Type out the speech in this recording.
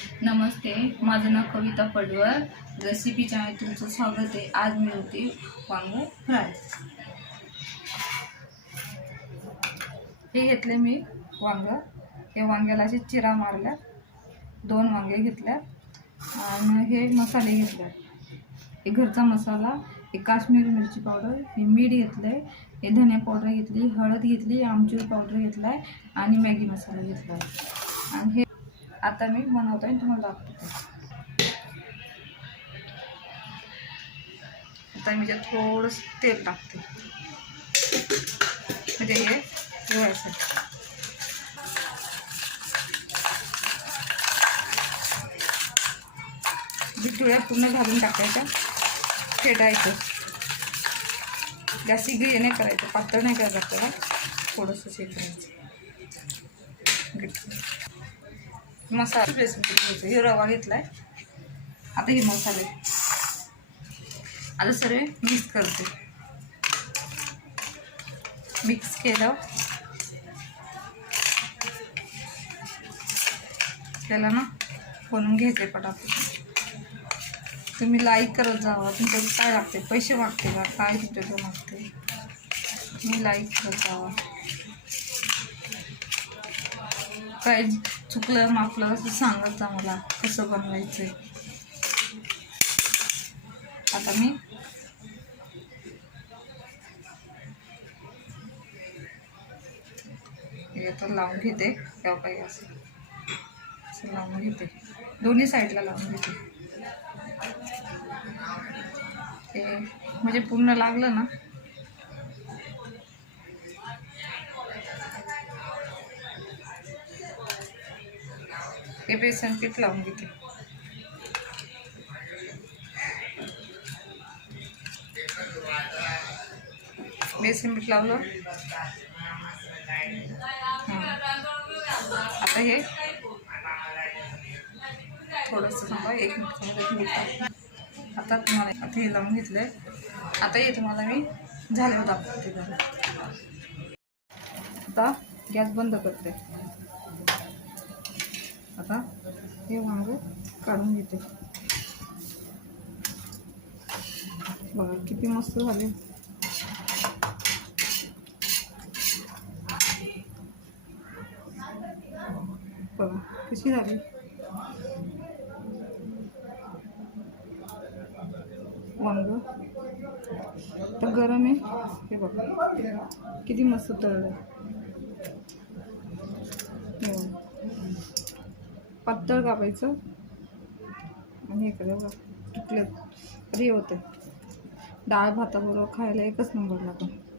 नमस्ते, माझं नाव कविता पडवळ. Recipe channel तुमचं स्वागत आहे. आज मी होती वांग फ्राय. हे घेतले मी वांग. हे वांग्याला असे चिरा मारल्या, 2 वांगे घेतल्या आणि हे मसाले घेतले. हे घरचा मसाला, हे काश्मीरी मिरची पावडर, हे मीठ घेतलंय, हे धने पावडर घेतली, हळद घेतली, आमचूर पावडर घेतलाय आणि मॅगी मसाला घेतलाय. आणि हे आता मी बनवतो आहे, तुम्हाला दाखवते. आता मी त्यात थोडंसं तेल टाकते म्हणजे हे ठेवायसाठी. बिटुळ्या पूर्ण घालून टाकायच्या, फेटायचं. जास्ती ग्रे नाही करायचं, पातळ नाही करायचं, त्याला थोडंसं शेकायचं. मसाला बेसन घ्यायचं. हे रवा घेतलाय. आता हे मसाले आता सर्व मिक्स करते. मिक्स केलं त्याला ना बनवून घ्यायचे पटापट. तुम्ही लाईक करत जावा. तुमच्याकडे काय लागते, पैसे मागते का काय तुमच्याकडे मागते, मी लाईक करत जावा. काय चुकलं माफलं असं सांगत जा मला, कसं बनवायचं आहे. आता मी आता लावून घेते. तेव्हा काही असं लावून घेते, दोन्ही साईडला लावून घेते. ते म्हणजे पूर्ण लागलं ना. हे बेसन पीठ लावून घेते. बेसन पीठ लावलं. आता हे थोडंसं थांबा, 1 मिनिट. आता तुम्हाला आता हे लावून घेतलंय. आता हे तुम्हाला मी झाल्यावर दाखवते. आता गॅस बंद करते. आता हे वांग काढून घेते. बघा किती मस्त झाले. बघा कशी झाली. वांग तर गरम आहे. हे बघा किती मस्त तळलं. पातळ कापायचं आणि हे करायचं. तुटलं तरी होतं. डाळ भाताबरोबर खायला एकच नंबर लागतो.